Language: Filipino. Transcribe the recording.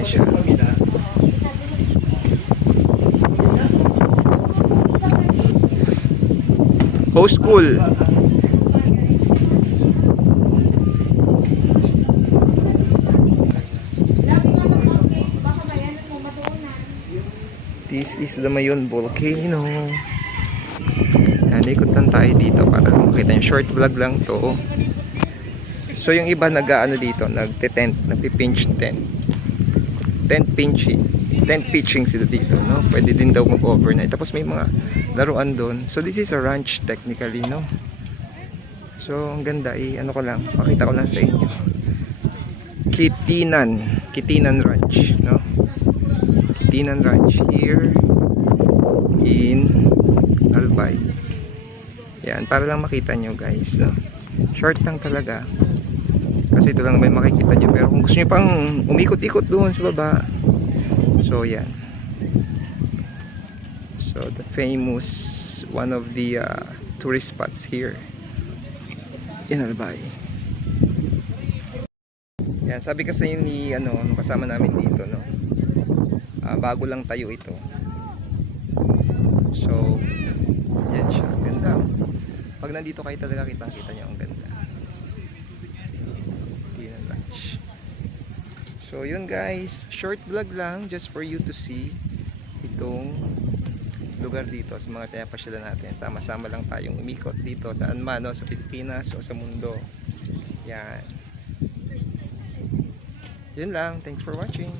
Ayan siya. Host school. This is the Mayon Volcano. Ayan, ikutan tayo dito para makita nyo. Short vlog lang to. So yung iba nag-ano dito, nagte-tent, nagpi-pinch tent. Tent pitching sila dito, no? Pwede din daw mag-overnight. Tapos may mga laruan doon. So this is a ranch technically, no? So ang ganda, ano ko lang, pakita ko lang sa inyo. Kitinan Ranch, no? Kitinan Ranch here in Albay. Yan, para lang makita nyo guys, no? Short lang talaga. Kasi ito lang may makikita nyo. Pero kung gusto nyo pang umikot-ikot doon sa baba, so yan. So the famous, one of the tourist spots here in Albay. Yan, sabi kasi ni nung kasama namin dito, no, bago lang tayo ito. So yan siya, ganda. Pag nandito kayo talaga kitang-kita nyo ang ganda. So yun guys, short vlog lang just for you to see itong lugar dito sa mga pinapasyalan natin. Sama-sama lang tayong umikot dito saan man, no, sa Pilipinas o sa mundo. Yan. Yun lang, thanks for watching.